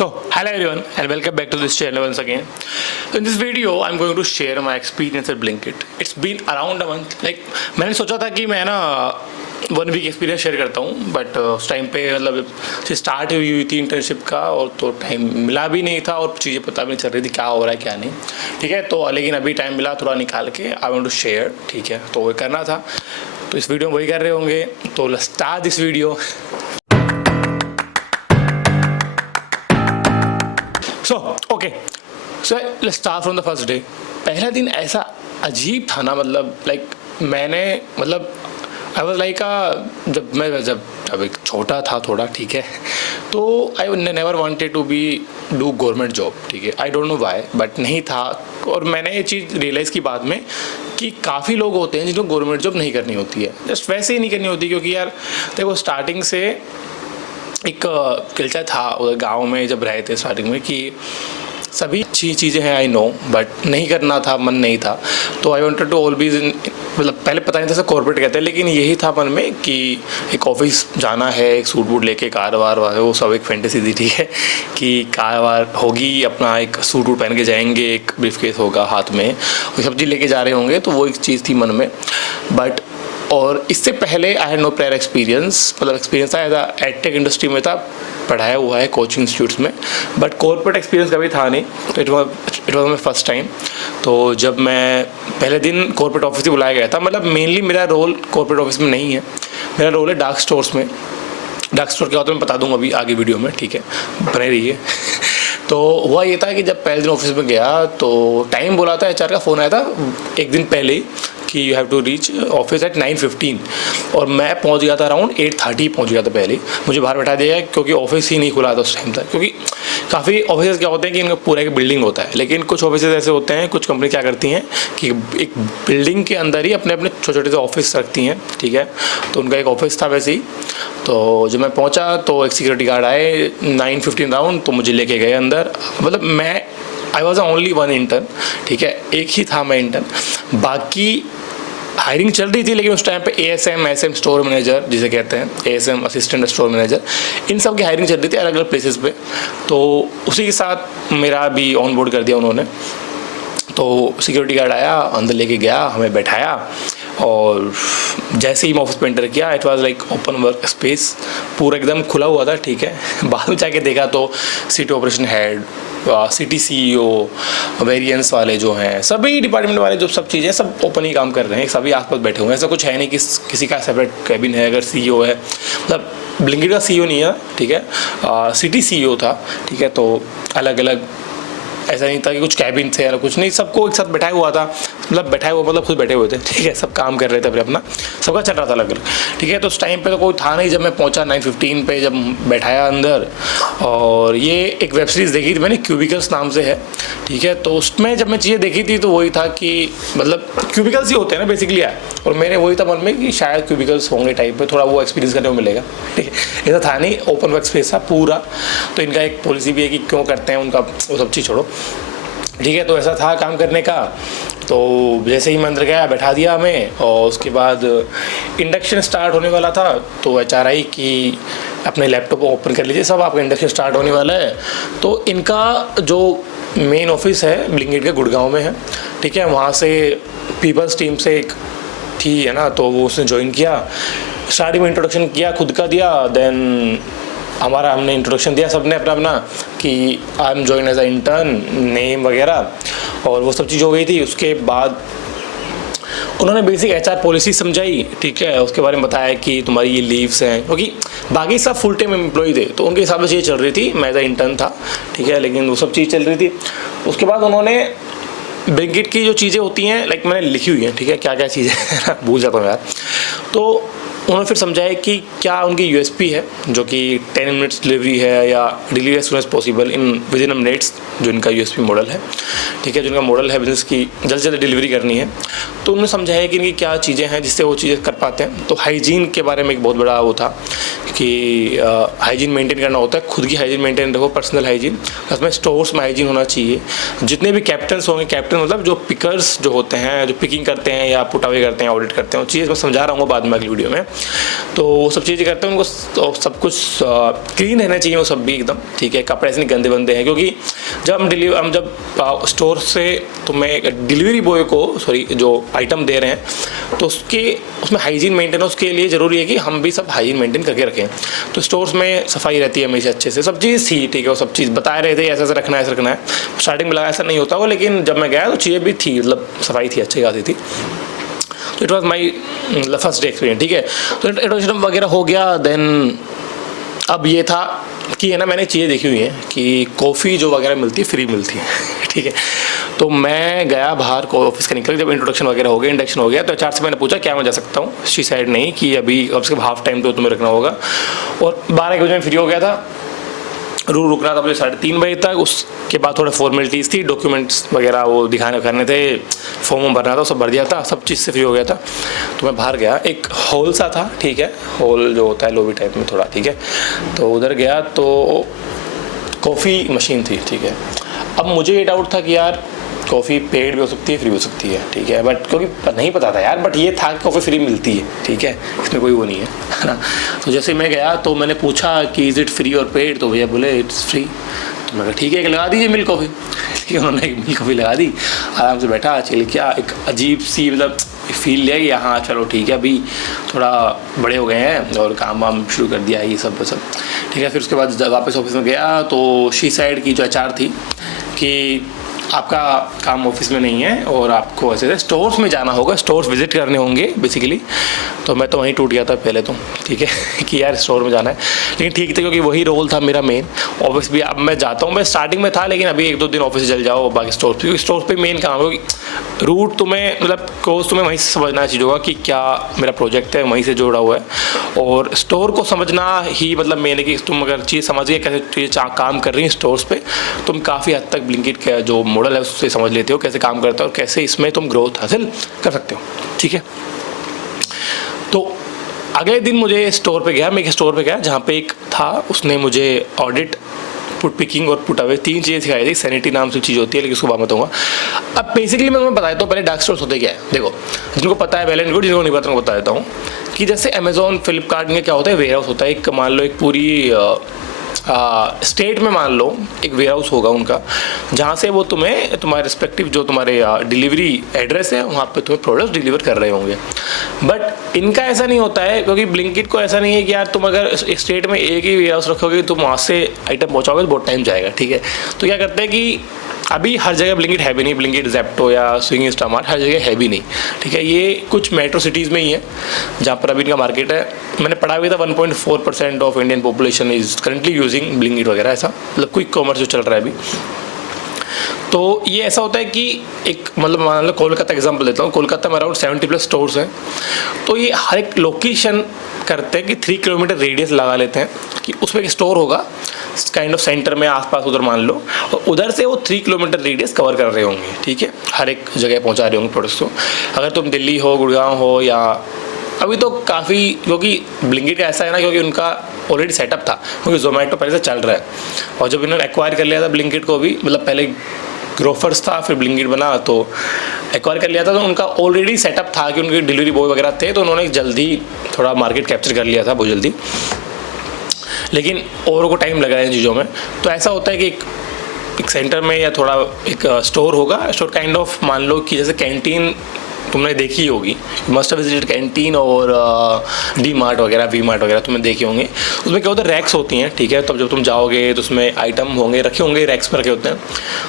So, hello everyone and welcome back to this channel once again. So in this video, I'm going to share my experience at Blinkit. It's been around a month. मैंने सोचा था कि मैं ना 1 week experience share करता हूँ, but उस time पे मतलब स्टार्ट हुई थी इंटर्नशिप का और तो टाइम मिला भी नहीं था और चीज़ें पता भी नहीं चल रही थी क्या हो रहा है क्या नहीं. ठीक है, तो लेकिन अभी टाइम मिला थोड़ा निकाल के आई वांट टू शेयर. ठीक है, तो वो करना था, तो इस वीडियो में वही कर रहे होंगे. तो let's start this video. So let's start from the first day. पहला दिन ऐसा अजीब था ना, मतलब मैंने आई वॉज लाइक जब एक छोटा था थोड़ा, ठीक है, तो I never wanted to be do government job. ठीक है, I don't know why, but नहीं था. और मैंने ये चीज़ रियलाइज़ की बाद में कि काफ़ी लोग होते हैं जिनको गवर्नमेंट जॉब नहीं करनी होती है, जस्ट वैसे ही नहीं करनी होती, क्योंकि यार देखो स्टार्टिंग से एक कल्चर था उधर गाँव में जब रहे थे स्टार्टिंग में कि सभी अच्छी चीज़ें हैं, आई नो, बट नहीं करना था, मन नहीं था. तो आई वांटेड टू ऑलवेज, मतलब पहले पता नहीं था कॉर्पोरेट कहते हैं, लेकिन यही था मन में कि एक ऑफिस जाना है, एक सूट वूट लेके, कार वार वो सब एक फैंटेसी थी. ठीक है, कि कार वार होगी, अपना एक सूट वूट पहन के जाएंगे, एक ब्रीफकेस होगा हाथ में, वो सब चीज़ लेके जा रहे होंगे, तो वो एक चीज़ थी मन में. बट और इससे पहले I had no prior experience, मतलब एक्सपीरियंस था एडटेक इंडस्ट्री में था, पढ़ाया हुआ है कोचिंग इंस्टीट्यूट्स में, बट कॉर्पोरेट एक्सपीरियंस कभी था नहीं. तो it was my first time. तो जब मैं पहले दिन कॉर्पोरेट ऑफिस ही बुलाया गया था, मतलब मेनली मेरा रोल कॉर्पोरेट ऑफिस में नहीं है, मेरा रोल है डार्क स्टोर्स में. डार्क स्टोर क्या होता है मैं बता दूंगा अभी आगे वीडियो में, ठीक है, बने रहिए. तो हुआ ये था कि जब पहले दिन ऑफिस में गया तो टाइम बोला था, एचआर का फ़ोन आया था एक दिन पहले ही कि you have to reach office at 9:15, और मैं पहुंच गया था अराउंड 8:30 पहुंच गया था पहले. मुझे बाहर बैठा दिया क्योंकि ऑफिस ही नहीं खुला था उस टाइम तक, क्योंकि काफ़ी ऑफिस क्या होते हैं कि इनका पूरा एक बिल्डिंग होता है, लेकिन कुछ ऑफिस ऐसे होते हैं, कुछ कंपनी क्या करती हैं कि एक बिल्डिंग के अंदर ही अपने अपने छोटे छोटे से ऑफिस रखती हैं. ठीक है, तो उनका एक ऑफिस था वैसे ही. तो जब मैं पहुंचा तो एक सिक्योरिटी गार्ड आए 9:15 राउंड, तो मुझे लेके गए अंदर. मतलब मैं I was only one intern. ठीक है, एक ही था मैं इंटर्न, बाकी हायरिंग चल रही थी, लेकिन उस टाइम पे एएसएम स्टोर मैनेजर जिसे कहते हैं, एएसएम असिस्टेंट स्टोर मैनेजर, इन सब की हायरिंग चल रही थी अलग अलग प्लेसेस पे. तो उसी के साथ मेरा भी ऑन बोर्ड कर दिया उन्होंने. तो सिक्योरिटी गार्ड आया, अंदर लेके गया, हमें बैठाया, और जैसे ही मैं ऑफिस पे एंटर किया, it was like open work space, पूरा एकदम खुला हुआ था. ठीक है, बाद में जाके देखा तो city operation head, city CEO, variance वाले जो हैं, सभी डिपार्टमेंट वाले जो सब चीज़ें सब ओपन ही काम कर रहे हैं, सभी आसपास बैठे हुए हैं. ऐसा कुछ है नहीं कि किसी का सेपरेट कैबिन है. अगर सीईओ है, मतलब ब्लिंकिट का सीईओ नहीं है, ठीक है, सिटी सीईओ था. ठीक है, तो अलग अलग ऐसा नहीं था कि कुछ कैबिन थे या कुछ नहीं, सबको एक साथ बैठाया हुआ था. मतलब बैठाया हुआ मतलब खुद बैठे हुए थे. ठीक है, सब काम कर रहे थे अपने अपना, सबका चल रहा था अलग अलग. ठीक है, तो उस टाइम पे तो कोई था नहीं. जब मैं पहुंचा 9:15 पे, जब बैठाया अंदर, और ये एक वेब सीरीज़ देखी थी मैंने, क्यूबिकल्स नाम से है. ठीक है, तो उसमें जब मैं चीज़ें देखी थी तो वही था कि मतलब क्यूबिकल्स ही होते हैं ना बेसिकली यार, और मेरे वही था मन में कि शायद क्यूबिकल्स होंगे टाइप पे, थोड़ा वो एक्सपीरियंस करने को मिलेगा. ठीक है, ऐसा था नहीं, ओपन वर्क स्पेस था पूरा. तो इनका एक पॉलिसी भी है कि क्यों करते हैं, उनका वो सब चीज़ छोड़ो. ठीक है, तो ऐसा था काम करने का. तो जैसे ही मैं अंदर गया, बैठा दिया हमें, और उसके बाद इंडक्शन स्टार्ट होने वाला था. तो एचआर आई कि अपने लैपटॉप ओपन कर लीजिए, सब आपका इंडक्शन स्टार्ट होने वाला है. तो इनका जो मेन ऑफिस है ब्लिंकिट के गुड़गांव में है. ठीक है, वहाँ से पीपल्स टीम से एक थी है ना, तो वो उसने ज्वाइन किया. स्टार्टिंग में इंट्रोडक्शन किया, खुद का दिया, देन हमने इंट्रोडक्शन दिया सबने अपना अपना कि I am join as a intern, name वगैरह, और वो सब चीज़ हो गई थी. उसके बाद उन्होंने बेसिक एचआर पॉलिसी समझाई. ठीक है, उसके बारे में बताया कि तुम्हारी ये लीव्स हैं, क्योंकि बाकी सब फुल टाइम एम्प्लॉय थे, तो उनके हिसाब से चीज़ें चल रही थी. मैं एज अ इंटर्न था. ठीक है, लेकिन वो सब चीज़ चल रही थी. उसके बाद उन्होंने ब्लिंकिट की जो चीज़ें होती हैं, लाइक मैंने लिखी हुई हैं, ठीक है, क्या क्या चीज़ें भूल जाता हूँ यार. तो उन्होंने फिर समझाया कि क्या उनकी यूएसपी है, जो कि 10 मिनट्स डिलीवरी है, या delivery as soon as possible in within minutes, जो इनका यूएसपी मॉडल है. ठीक है, जो इनका मॉडल है बिजनेस की जल्द से जल्द डिलीवरी करनी है. तो उन्होंने समझाया कि इनकी क्या चीज़ें हैं जिससे वो चीज़ें कर पाते हैं. तो हाइजीन के बारे में एक बहुत बड़ा वो था कि हाइजीन मेंटेन करना होता है, खुद की हाइजीन मेंटेन रखो, पर्सनल हाइजीन, उसमें स्टोर्स में हाइजीन होना चाहिए. जितने भी कैप्टन्स होंगे, कैप्टन मतलब जो पिकर्स जो होते हैं, जो पिकिंग करते हैं या पुट अवे करते हैं, ऑडिट करते हैं, वो चीज़ मैं समझा रहा हूँ बाद में अगली वीडियो में. तो वो सब चीज़ें करते हैं, उनको सब कुछ क्लीन रहना चाहिए वो सब भी एकदम, ठीक है। कपड़े से नहीं गंदे बंदे हैं, क्योंकि जब हम जब स्टोर से तुम्हें डिलीवरी बॉय को जो आइटम दे रहे हैं तो उसमें हाइजीन मेंटेन उसके लिए ज़रूरी है कि हम भी सब हाइजीन मेंटेन करके रखें। तो स्टोर्स में सफाई रहती है हमेशा अच्छे से, सब चीज़ थी, ठीक है। वो सब चीज़ बता रहे थे ऐसा ऐसा रखना है, ऐसा रखना है। स्टार्टिंग में लगा ऐसा नहीं होता वो, लेकिन जब मैं गया तो चीज़ें भी थी, मतलब सफाई थी, अच्छी खासी थी। तो it was my first day experience, ठीक है। तो इंट्रोडक्शन वगैरह हो गया। देन अब ये था कि है ना, मैंने चीज़ें देखी हुई हैं कि कॉफ़ी जो वगैरह मिलती है फ्री मिलती है ठीक है। तो मैं गया बाहर को ऑफिस का निकल, जब इंट्रोडक्शन वगैरह हो गया, इंडक्शन हो गया, तो एचआर से मैंने पूछा क्या मैं जा सकता हूँ। शी साइड नहीं कि अभी कम से कम हाफ टाइम तो तुम्हें रखना होगा। और 12 बजे में फ्री हो गया था, रुकना था मुझे 3:30 बजे तक। उसके बाद थोड़ा फॉर्मेलिटीज़ थी, डॉक्यूमेंट्स वगैरह वो दिखाने करने थे, फॉर्म भरना था, सब भर दिया था, सब चीज़ से फ्री हो गया था। तो मैं बाहर गया, एक हॉल सा था, ठीक है, हॉल जो होता है लॉबी टाइप में थोड़ा, ठीक है। तो उधर गया तो कॉफ़ी मशीन थी, ठीक है। अब मुझे ये डाउट था कि यार कॉफ़ी पेड भी हो सकती है, फ्री हो सकती है, ठीक है, बट क्योंकि नहीं पता था यार, बट ये था कि कॉफ़ी फ्री मिलती है, ठीक है, इसमें कोई वो नहीं है ना। तो जैसे मैं गया तो मैंने पूछा कि इज़ इट फ्री और पेड, तो भैया बोले इट्स फ्री। तो मैं कहा ठीक है, लगा दीजिए मिल्क कॉफ़ी, ठीक है। उन्होंने एक मिल्क कॉफ़ी लगा दी, आराम से बैठा, चलिए क्या एक अजीब सी मतलब फील लिया कि हाँ चलो ठीक है, अभी थोड़ा बड़े हो गए हैं और काम वाम शुरू कर दिया है, ये सब ठीक है। फिर उसके बाद वापस ऑफिस में गया तो शी साइड की जो एचआर थी कि आपका काम ऑफिस में नहीं है और आपको ऐसे स्टोर्स में जाना होगा, स्टोर्स विजिट करने होंगे बेसिकली। तो मैं तो वहीं टूट गया था पहले तो, ठीक है कि यार स्टोर में जाना है, लेकिन ठीक था क्योंकि वही रोल था मेरा मेन। ऑफिस भी अब मैं जाता हूँ, मैं स्टार्टिंग में था, लेकिन अभी 1-2 दिन ऑफिस चल जाओ बाकी स्टोर पे, क्योंकि स्टोर पे मेन काम है, रूट तुम्हें मतलब कोर्स तुम्हें वहीं से समझना चाहिए होगा कि क्या मेरा प्रोजेक्ट है, वहीं से जुड़ा हुआ है। और स्टोर को समझना ही मतलब मेन है कि तुम अगर चीज़ समझ गए कैसे चीज़ें काम कर रही हैं स्टोर्स पे, तुम काफ़ी हद तक ब्लिंकिट का जो मॉडल है उससे समझ लेते हो कैसे काम करता है और कैसे इसमें तुम ग्रोथ हासिल कर सकते हो, ठीक है। तो अगले दिन मुझे स्टोर पे गया, मैं एक स्टोर पे गया जहाँ पे एक था, उसने मुझे ऑडिट, पुट पिकिंग और पुट अवे 3 चीज़ें सिखाई थी। सैनिटी नाम से चीज़ होती है, लेकिन उसको बाद बताऊंगा। अब बेसिकली मैं तुम्हें बताया तो पहले डार्क स्टोर्स होते क्या है, देखो जिनको पता है वेल एंड गुड, जिनको नहीं पता उनको बता देता हूँ कि जैसे अमेजोन, फ्लिपकार्ट में क्या होता है, वेयर हाउस होता है। एक मान लो एक पूरी स्टेट में मान लो एक वेयर हाउस होगा उनका, जहाँ से वो तुम्हें तुम्हारे रिस्पेक्टिव जो तुम्हारे डिलीवरी एड्रेस है वहाँ पे तुम्हें प्रोडक्ट्स डिलीवर कर रहे होंगे। बट इनका ऐसा नहीं होता है, क्योंकि ब्लिंकिट को ऐसा नहीं है कि यार तुम अगर स्टेट में एक ही वेयर हाउस रखोगे तुम वहाँ से आइटम पहुँचाओगे तो बहुत टाइम जाएगा, ठीक है। तो क्या करते हैं कि अभी हर जगह ब्लिंकिट है भी नहीं, ब्लिंकिट, ज़ेप्टो या स्विगी, इंस्टामार्ट हर जगह है भी नहीं, ठीक है। ये कुछ मेट्रो सिटीज़ में ही है जहाँ पर अभी इनका मार्केट है। मैंने पढ़ा हुआ था 1.4% of Indian population is currently using Blinkit वगैरह, ऐसा मतलब क्विक कॉमर्स जो चल रहा है अभी। तो ये ऐसा होता है कि एक मतलब मान लो कोलकाता एग्जांपल देता हूँ, कोलकाता में अराउंड 70+ स्टोर्स हैं। तो ये हर एक लोकेशन करते हैं कि 3 किलोमीटर रेडियस लगा लेते हैं कि उसमें एक स्टोर होगा काइंड ऑफ सेंटर में आसपास उधर मान लो, और उधर से वो 3 किलोमीटर रेडियस कवर कर रहे होंगे, ठीक है, हर एक जगह पहुंचा रहे होंगे प्रोडक्ट्स को। अगर तुम दिल्ली हो, गुड़गांव हो, या अभी तो काफ़ी, क्योंकि ब्लिंकिट का ऐसा है ना, क्योंकि उनका ऑलरेडी सेटअप था, क्योंकि जोमेटो पहले से चल रहा है। और जब इन्होंने एक्वायर कर लिया था ब्लिंकिट को भी, मतलब पहले ग्रोफर्स था फिर ब्लिंकिट बना, तो एक्वायर कर लिया था, तो उनका ऑलरेडी सेटअप था कि उनके डिलीवरी बॉय वगैरह थे, तो उन्होंने जल्दी थोड़ा मार्केट कैप्चर कर लिया था बहुत जल्दी, लेकिन औरों को टाइम लगा है इन चीज़ों में। तो ऐसा होता है कि एक सेंटर में या थोड़ा एक स्टोर होगा, स्टोर काइंड ऑफ मान लो कि जैसे कैंटीन तुमने देखी होगी, मस्ट हैव विजिटेड कैंटीन और डी मार्ट वगैरह, वी मार्ट वगैरह तुमने देखे होंगे। उसमें क्या होता है, रैक्स होती हैं, ठीक है। तब जब तुम जाओगे तो उसमें आइटम होंगे, रखे होंगे, रैक्स पर रखे होते हैं।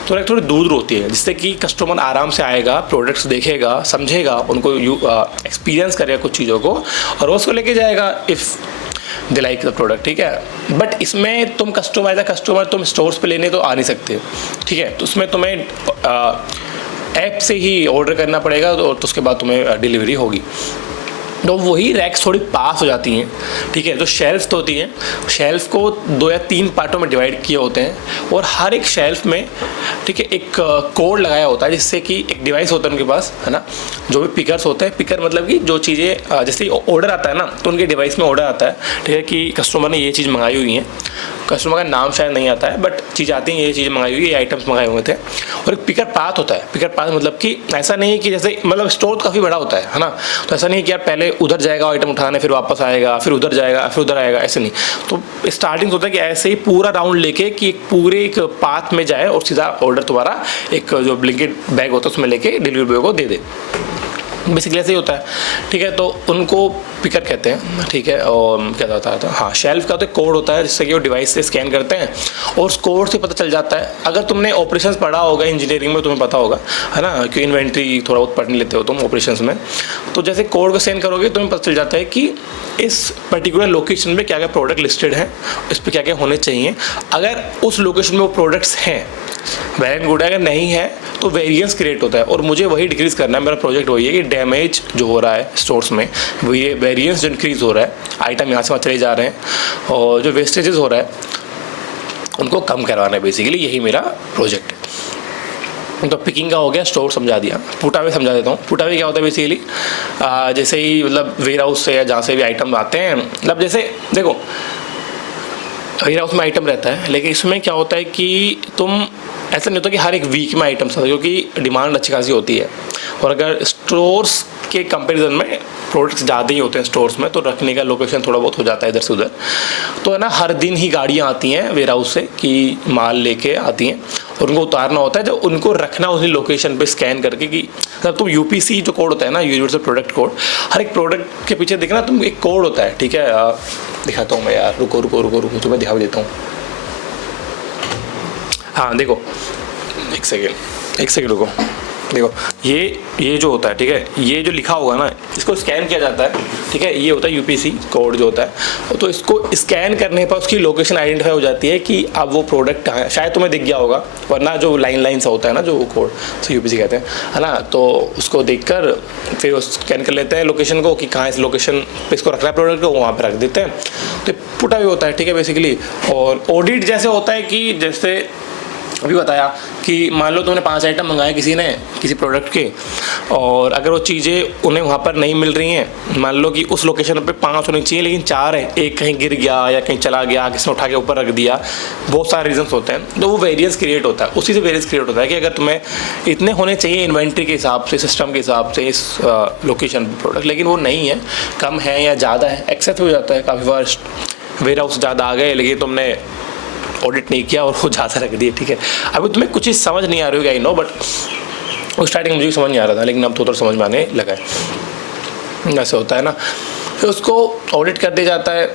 तो रैक थोड़ी दूर होती है, जिससे कि कस्टमर आराम से आएगा, प्रोडक्ट्स देखेगा, समझेगा, उनको एक्सपीरियंस करेगा कुछ चीज़ों को, और उसको लेके जाएगा if they like the product, ठीक है। बट इसमें तुम कस्टमर तुम स्टोर्स पे लेने तो आ नहीं सकते, ठीक है। तो उसमें तुम्हें ऐप से ही ऑर्डर करना पड़ेगा, तो उसके बाद तुम्हें डिलीवरी होगी। तो वही रैक्स थोड़ी पास हो जाती हैं, ठीक है। जो शेल्फ्स तो होती हैं, शेल्फ को 2 या 3 पार्टों में डिवाइड किए होते हैं, और हर एक शेल्फ में, ठीक है, एक कोड लगाया होता है, जिससे कि एक डिवाइस होता है उनके पास, है ना। जो भी पिकर्स होते हैं, पिकर मतलब कि जो चीज़ें जैसे ऑर्डर आता है ना, तो उनके डिवाइस में ऑर्डर आता है, ठीक है, कि कस्टमर ने ये चीज़ मंगाई हुई है। कस्टमर का नाम शायद नहीं आता है, बट चीज़ आती है, ये चीज़ें मंगाई हुई, ये आइटम्स मंगाए हुए थे। और एक पिकर पाथ होता है। पिकर पाथ मतलब कि ऐसा नहीं है कि जैसे मतलब स्टोर काफ़ी बड़ा होता है ना, तो ऐसा नहीं है कि यार पहले उधर जाएगा आइटम उठाने, फिर वापस आएगा, फिर उधर जाएगा, फिर उधर आएगा, ऐसे नहीं। तो स्टार्टिंग होता है कि ऐसे ही पूरा राउंड लेके कि एक पूरे एक पाथ में जाए और सीधा ऑर्डर तुम्हारा एक जो ब्लिंकिट बैग होता है उसमें लेके डिलीवरी बॉय को दे दे। बेसिकली ऐसे ही होता है, ठीक है। तो उनको पिकर कहते हैं, ठीक है। और क्या होता था, हाँ, शेल्फ का तो कोड होता है जिससे कि वो डिवाइस से स्कैन करते हैं और उस कोड से पता चल जाता है। अगर तुमने ऑपरेशंस पढ़ा होगा इंजीनियरिंग में, तुम्हें पता होगा, है ना, कि इन्वेंट्री थोड़ा बहुत पढ़ लेते हो तुम ऑपरेशंस में, तो जैसे कोड को स्कैन करोगे तुम्हें पता चल जाता है कि इस पर्टिकुलर लोकेशन में क्या क्या प्रोडक्ट लिस्टेड हैं, इस पर क्या क्या होने चाहिए। अगर उस लोकेशन में वो प्रोडक्ट्स हैं, वेल एंड गुड है। अगर नहीं है तो वेरिएंस क्रिएट होता है और मुझे वही डिक्रीज़ करना है। मेरा प्रोजेक्ट वही है कि डैमेज जो हो रहा है स्टोर्स में, वो ये वेरिएंस जो इंक्रीज़ हो रहा है, आइटम यहाँ से वहाँ चले जा रहे हैं और जो वेस्टेजेस हो रहा है उनको कम करवाना है। बेसिकली यही मेरा प्रोजेक्ट है। तो पिकिंग का हो गया, स्टोर समझा दिया। पुटावे समझा देता हूँ। पुटावे क्या होता है बेसिकली, जैसे ही मतलब वेयर हाउस से या जहाँ से भी आइटम आते हैं, मतलब जैसे देखो वेयर हाउस में आइटम रहता है, लेकिन इसमें क्या होता है कि तुम ऐसा नहीं होता कि हर एक वीक में आइटम्स आते हैं, क्योंकि डिमांड अच्छी खासी होती है। और अगर स्टोर्स के कंपैरिजन में प्रोडक्ट्स ज़्यादा ही होते हैं स्टोर्स में, तो रखने का लोकेशन थोड़ा बहुत हो जाता है इधर से उधर। तो है ना, हर दिन ही गाड़ियाँ आती हैं वेयर हाउस से कि माल लेके आती हैं और उनको उतारना होता है, जो उनको रखना उसी लोकेशन पे स्कैन करके कि मतलब तुम यूपीसी जो कोड होता है ना, यूनिवर्सल प्रोडक्ट कोड, हर एक प्रोडक्ट के पीछे देखना तुम एक कोड होता है, ठीक है। दिखाता हूँ मैं यार, रुको तो मैं दिखा देता हूँ। हाँ देखो, एक सेकेंड रुको। देखो ये जो होता है, ठीक है, ये जो लिखा होगा ना, इसको स्कैन किया जाता है, ठीक है। ये होता है यूपीसी कोड जो होता है। तो इसको स्कैन करने पर उसकी लोकेशन आइडेंटिफाई हो जाती है कि अब वो प्रोडक्ट है। शायद तुम्हें दिख गया होगा, वरना जो लाइन सा होता है ना, जो कोड से यूपीसी कहते हैं, है ना। तो उसको देखकर फिर स्कैन कर लेते हैं लोकेशन को कि कहाँ इस लोकेशन पे इसको रखना है प्रोडक्ट को, वहाँ पर रख देते हैं। तो पुटा भी होता है, ठीक है, बेसिकली। और ऑडिट जैसे होता है कि जैसे अभी बताया कि मान लो तुमने 5 आइटम मंगाए किसी प्रोडक्ट के, और अगर वो चीज़ें उन्हें वहाँ पर नहीं मिल रही हैं, मान लो कि उस लोकेशन पे 5 होनी चाहिए लेकिन 4 है, एक कहीं गिर गया या कहीं चला गया, किसी ने उठा के ऊपर रख दिया, बहुत सारे रीजंस होते हैं, तो वो वेरिएंस क्रिएट होता है। उसी से वेरिएंस क्रिएट होता है कि अगर तुम्हें इतने होने चाहिए इन्वेंट्री के हिसाब से, सिस्टम के हिसाब से इस लोकेशन पर प्रोडक्ट, लेकिन वो नहीं है, कम है या ज़्यादा है, एक्सेस हो जाता है। काफ़ी बार वेयर हाउस ज़्यादा आ गए लेकिन तुमने ऑडिट नहीं किया और वो ज़्यादा रख दिए, ठीक है। अभी तुम्हें कुछ चीज़ समझ नहीं आ रही होगी, आई नो, बट वो स्टार्टिंग मुझे भी समझ नहीं आ रहा था, लेकिन अब थोड़ा समझ में आने लगा है। ऐसे होता है ना। फिर उसको ऑडिट कर दिया जाता है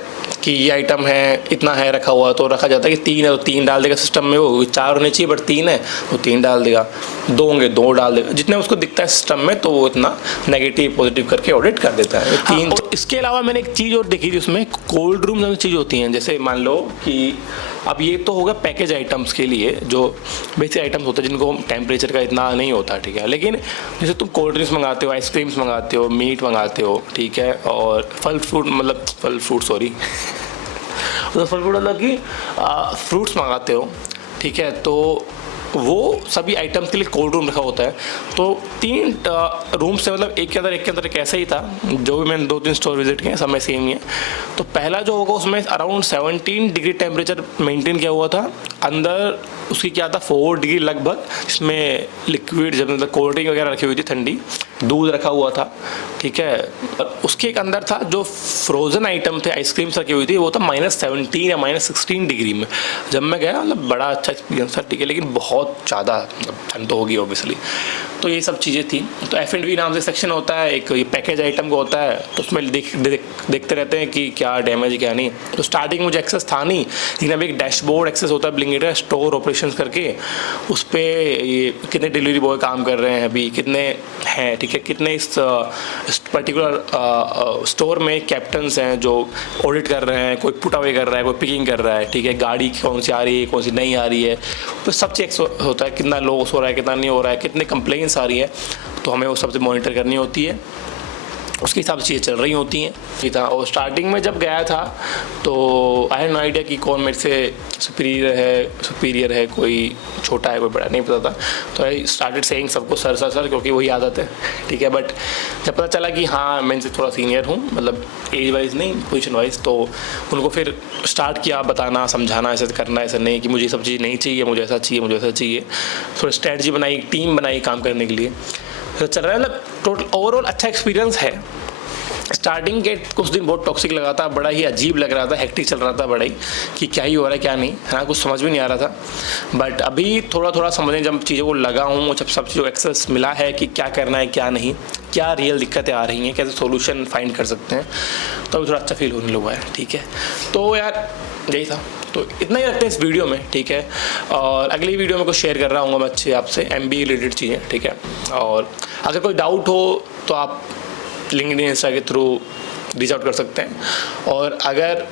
कि ये आइटम है, इतना है रखा हुआ, तो रखा जाता है कि 3 है तो 3 डाल देगा सिस्टम में। वो 4 होने चाहिए बट 3 है तो 3 डाल देगा, 2 होंगे 2 डाल देगा, जितने उसको दिखता है सिस्टम में, तो वो इतना नेगेटिव पॉजिटिव करके ऑडिट कर देता है। 3। और इसके अलावा मैंने एक चीज़ और देखी थी उसमें, कोल्ड रूम जैसी चीज़ होती हैं। जैसे मान लो कि अब ये तो होगा पैकेज आइटम्स के लिए, जो बेसिक आइटम्स होते हैं जिनको टेम्परेचर का इतना नहीं होता, ठीक है। लेकिन जैसे तुम कोल्ड ड्रिंक्स मंगाते हो, आइसक्रीम्स मंगाते हो, मीट मंगाते हो, ठीक है, और फल फ्रूट मतलब कि फ्रूट्स मंगाते हो, ठीक है, तो वो सभी आइटम्स के लिए कोल्ड रूम रखा होता है। तो 3 रूम से, मतलब एक के अंदर एक ऐसा ही था। जो भी मैंने 2-3 स्टोर विजिट किए सब में सेम ही है। तो पहला जो होगा उसमें अराउंड 17 डिग्री टेम्परेचर मेंटेन किया हुआ था। अंदर उसकी क्या था, 4 डिग्री लगभग, इसमें लिक्विड जब मतलब कोल्ड ड्रिंक वगैरह रखी हुई थी, ठंडी दूध रखा हुआ था, ठीक है। उसके एक अंदर था जो फ्रोज़न आइटम थे, आइसक्रीम्स रखी हुई थी, वो था -17 या -16 डिग्री में। जब मैं गया मतलब बड़ा अच्छा एक्सपीरियंस था, ठीक है, लेकिन बहुत ज़्यादा ठंड तो होगी ऑब्वियसली। तो ये सब चीज़ें थी। तो F&B नाम से सेक्शन होता है, एक ये पैकेज आइटम का होता है, तो उसमें देखते रहते हैं कि क्या डैमेज क्या नहीं। तो स्टार्टिंग मुझे एक्सेस था नहीं, लेकिन अभी एक डैशबोर्ड एक्सेस होता है ब्लिंकिट का, स्टोर ऑपरेशंस करके, उस पर ये कितने डिलीवरी बॉय काम कर रहे हैं अभी, कितने हैं, ठीक है, कितने इस पर्टिकुलर स्टोर में कैप्टन्स हैं जो ऑडिट कर रहे हैं, कोई पुट अवे कर रहा है, कोई पिकिंग कर रहा है, ठीक है, गाड़ी कौन सी आ रही है, कौन सी नहीं आ रही है, तो सब चेक होता है, कितना लॉस हो रहा है, कितना नहीं हो रहा है, कितने कंप्लेंट्स आ रही है, तो हमें वो सबसे मॉनिटर करनी होती है। उसके हिसाब से चीज़ें चल रही होती हैं। ये था। और स्टार्टिंग में जब गया था तो आई हैड नो आइडिया कि कौन मेरे से सुपीरियर है, कोई छोटा है, कोई बड़ा, नहीं पता था। तो आई स्टार्टेड सेइंग सबको सर सर सर, क्योंकि वही आदत है, ठीक है। बट जब पता चला कि हाँ मैं इनसे थोड़ा सीनियर हूँ, मतलब एज वाइज नहीं, पोजीशन वाइज, तो उनको फिर स्टार्ट किया बताना, समझाना, ऐसे करना, ऐसा नहीं कि मुझे ये सब चीज़ नहीं चाहिए, मुझे ऐसा चाहिए, मुझे ऐसा चाहिए। थोड़ा स्ट्रैटेजी बनाई, टीम बनाई काम करने के लिए, तो चल रहा है। मतलब टोटल ओवरऑल अच्छा एक्सपीरियंस है। स्टार्टिंग के कुछ दिन बहुत टॉक्सिक लगा था, बड़ा ही अजीब लग रहा था, हेक्टिक चल रहा था बड़ा ही, कि क्या ही हो रहा है क्या नहीं, हाँ कुछ समझ भी नहीं आ रहा था। बट अभी थोड़ा थोड़ा समझने जब चीज़ों को लगा हूँ, जब सब चीज़ों एक्सेस मिला है कि क्या करना है क्या नहीं, क्या रियल दिक्कतें आ रही हैं, कैसे सोल्यूशन फाइंड कर सकते हैं, तो अभी थोड़ा अच्छा फील होने लगा है, ठीक है। तो यार यही था, तो इतना ही रखते हैं इस वीडियो में, ठीक है। और अगली वीडियो में कुछ शेयर कर रहा हूँ मैं अच्छे आपसे MBA रिलेटेड चीज़ें, ठीक है। और अगर कोई डाउट हो तो आप लिंक्डइन इंस्टा के थ्रू रीच आउट कर सकते हैं। और अगर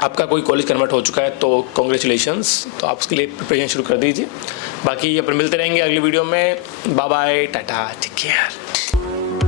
आपका कोई कॉलेज कन्वर्ट हो चुका है तो कॉन्ग्रेचुलेशंस, तो आप उसके लिए प्रिपरेशन शुरू कर दीजिए। बाकी अपन मिलते रहेंगे अगली वीडियो में। Bye bye, tata, take care.